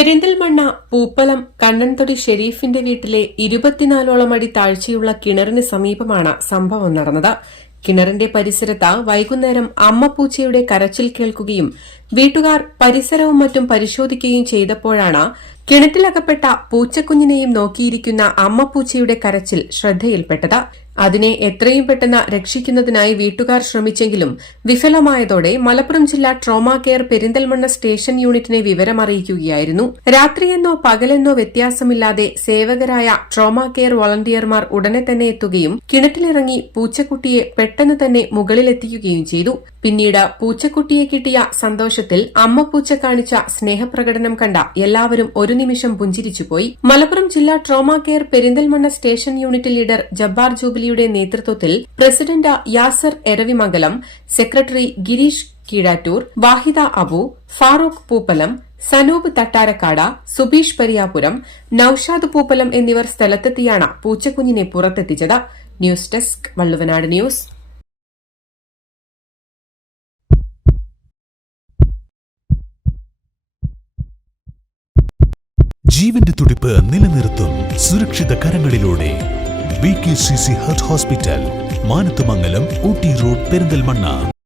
പെരിന്തൽമണ്ണ പൂപ്പലം കണ്ണൻതൊടി ഷെരീഫിന്റെ വീട്ടിലെ 24ഓളം അടി താഴ്ചയുള്ള കിണറിന് സമീപമാണ് സംഭവം നടന്നത്. കിണറിന്റെ പരിസരത്ത് വൈകുന്നേരം അമ്മപ്പൂച്ചയുടെ കരച്ചിൽ കേൾക്കുകയും വീട്ടുകാർ പരിസരവും മറ്റും പരിശോധിക്കുകയും ചെയ്തപ്പോഴാണ് കിണറ്റിലകപ്പെട്ട പൂച്ചക്കുഞ്ഞിനെയും നോക്കിയിരിക്കുന്ന അമ്മപ്പൂച്ചയുടെ കരച്ചിൽ ശ്രദ്ധയിൽപ്പെട്ടത്. അതിനെ എത്രയും പെട്ടെന്ന് രക്ഷിക്കുന്നതിനായി വീട്ടുകാർ ശ്രമിച്ചെങ്കിലും വിഫലമായതോടെ മലപ്പുറം ജില്ലാ ട്രോമാ കെയർ പെരിന്തൽമണ്ണ സ്റ്റേഷൻ യൂണിറ്റിനെ വിവരമറിയിക്കുകയായിരുന്നു. രാത്രിയെന്നോ പകലെന്നോ വ്യത്യാസമില്ലാതെ സേവകരായ ട്രോമാ കെയർ വോളണ്ടിയർമാർ ഉടനെ തന്നെ എത്തുകയും കിണറ്റിലിറങ്ങി പൂച്ചക്കുട്ടിയെ പെട്ടെന്ന് തന്നെ മുകളിലെത്തിക്കുകയും ചെയ്തു. പിന്നീട് പൂച്ചക്കുട്ടിയെ കിട്ടിയ സന്തോഷത്തിൽ അമ്മപ്പൂച്ച കാണിച്ച സ്നേഹപ്രകടനം കണ്ട എല്ലാവരും ഒരു നിമിഷം പുഞ്ചിരിച്ചുപോയി. മലപ്പുറം ജില്ലാ trauma care Perinthalmanna station unit leader Jabbar ജൂബിലിയുടെ നേതൃത്വത്തിൽ പ്രസിഡന്റ് യാസർ എരവിമംഗലം, സെക്രട്ടറി ഗിരീഷ് കീഴാറ്റൂർ, വാഹിദ അബു, ഫാറൂഖ് പൂപ്പലം, സനൂപ് തട്ടാരക്കാട, സുബീഷ് പരിയാപുരം, നൌഷാദ് പൂപ്പലം എന്നിവർ സ്ഥലത്തെത്തിയാണ് പൂച്ചക്കുഞ്ഞിനെ പുറത്തെത്തിച്ചത്. News desk Valluvanad news. ജീവന്റെ തുടിപ്പ് നിലനിർത്തും സുരക്ഷിത കരങ്ങളിലൂടെ BKCC heart hospital, Manathumangalam, Ooty road, Perinthalmanna.